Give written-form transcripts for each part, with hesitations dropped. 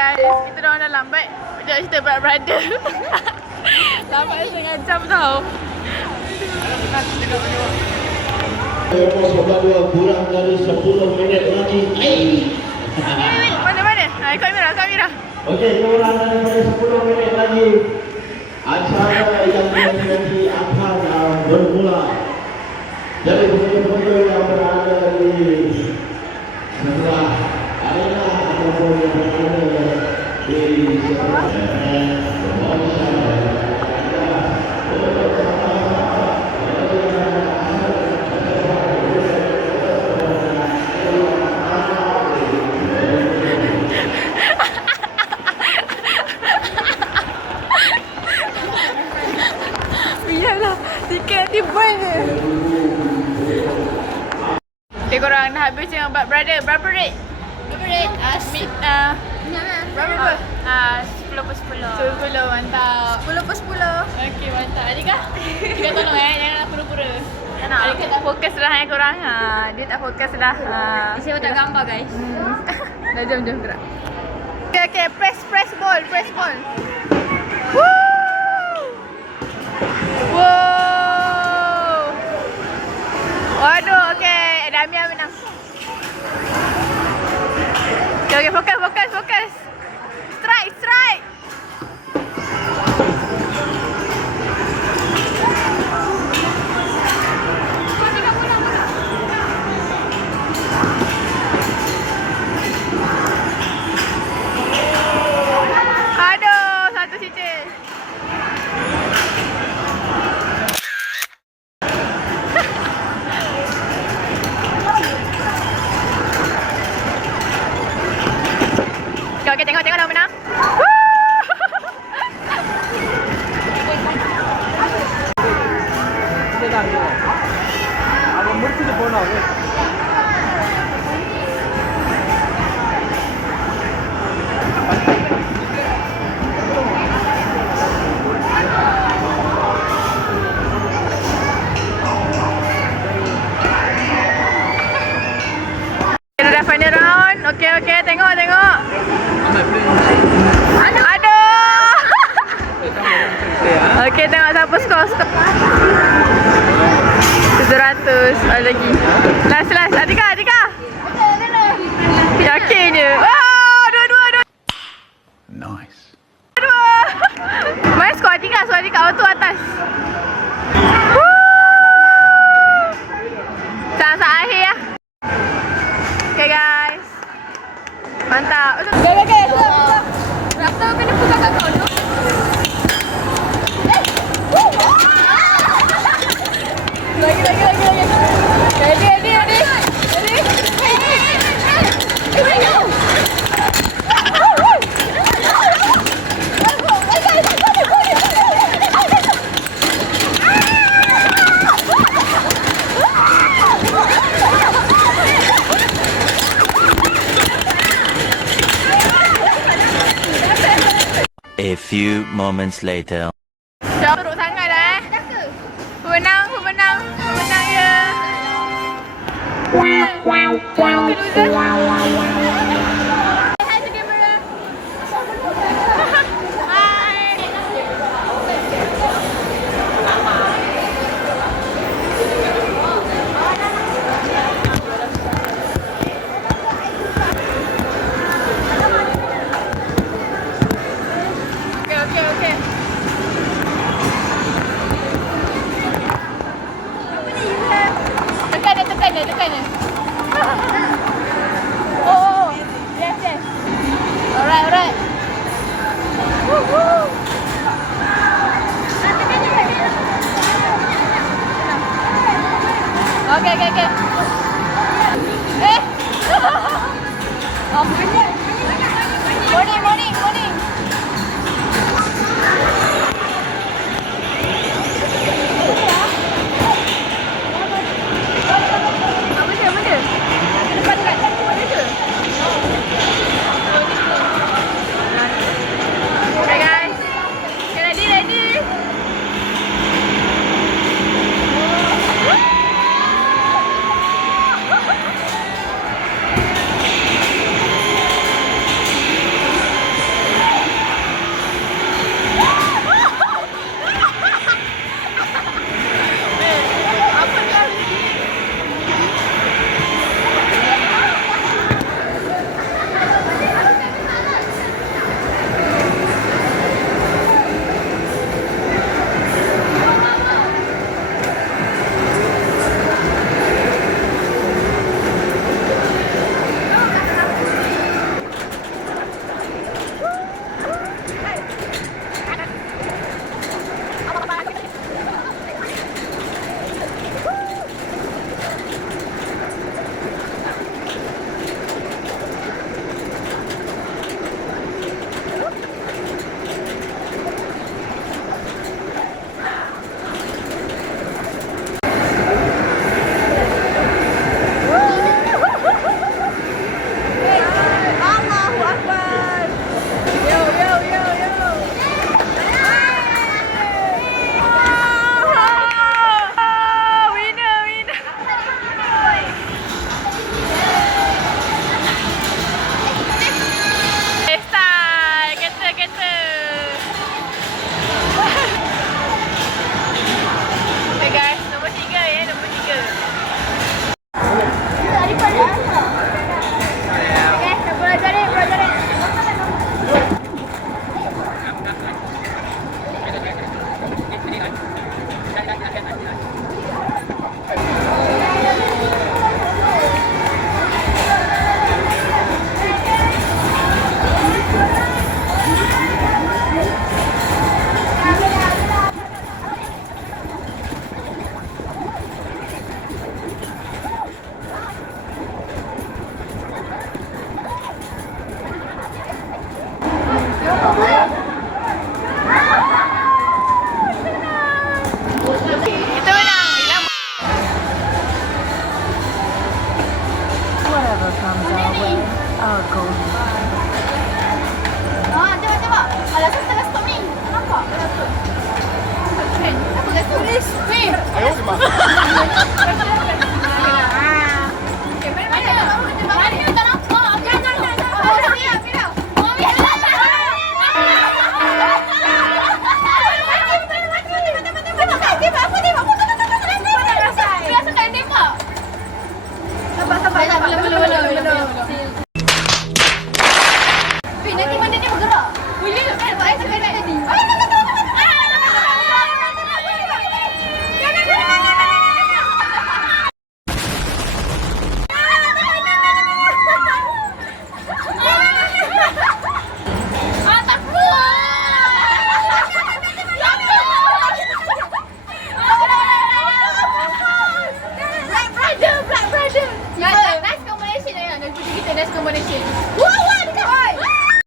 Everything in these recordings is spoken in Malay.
guys, kita dah lambat. Sekejap cerita brother. Lambat setengah jam tau. Sobat dua kurang dari 10 minit lagi. Mana? Ikut Amira. Okey, kurang dari 10 minit lagi. Acara yang nanti akan bermula. Jadi penonton yang berada di sebelah arena ataupun yang berada di sebelah iyalah, tiket nanti burn je. Okay, korang dah habis dengan brother. Berapa rate? Berapa? 10/10. Mantap. 10/10. Okey, mantap. Adika? Kita tolong jangan nak pura-pura. Adika tak fokus lah korang. Dia tak fokus lah. Saya tak gambar guys. Dah jom gerak. Okay, press ball. Woo! Wow. Waduh, okey. Damian menang. Okay, fokus. Strike. Aduh, satu cicil. Okay, tengok dah menang. அவன் முடிச்சுட்டு போனோம் Kita dah final round. Okey, tengok. Aduh. Okey, tengok siapa skor. 700 ada lagi. Last. Adika. Yakin je. Wow, dua. Nice. Main skor Adika. Auto atas. Saat akhir ya. Okay guys. Mantap. Okay. Rasa kena pegang kat kau tu. Lagi. Ready. A few moments later. Dah teruk sangat dah Pemenang ya. Okay, loser. Okay. Tekan dia. Oh. Boleh kan? Buat saya nak jadi. Nice combination ya. Dan puji kita nice combination. Wah, dekat.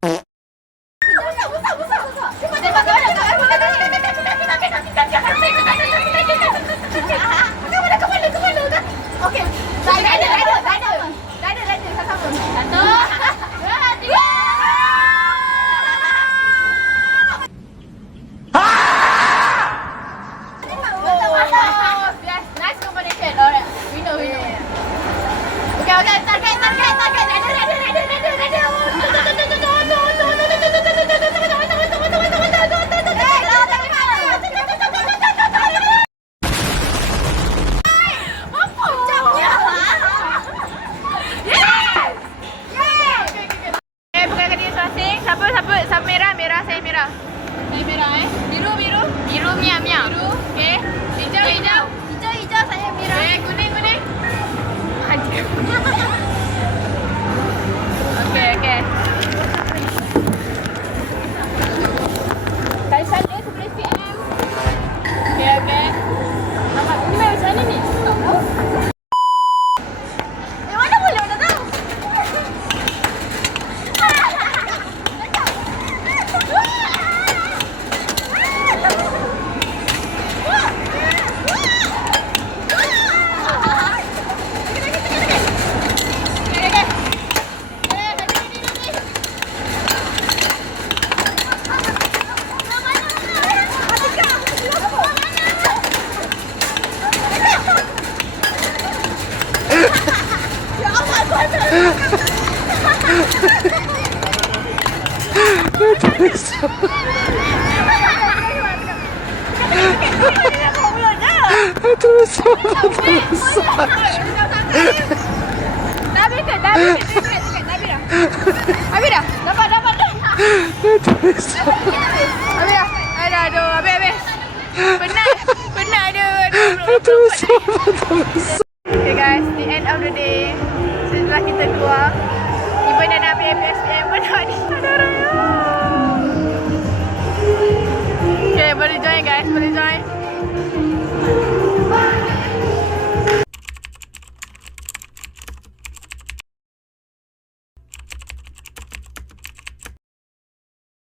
Okay. Nice combination. Alright. We know. Okay. Target. Siapa merah? Saya merah. Saya merah Biru. Biru Mia. Biru. Okay. Hijau. Hijau saya merah. Kuning. Okay. Kali saja 11 PM. Okay. Nampak ni macam mana ni? Tak tahu. Mana boleh orang tahu? Habis dah. Dapat dah. Aduh. Habis. Penat dia.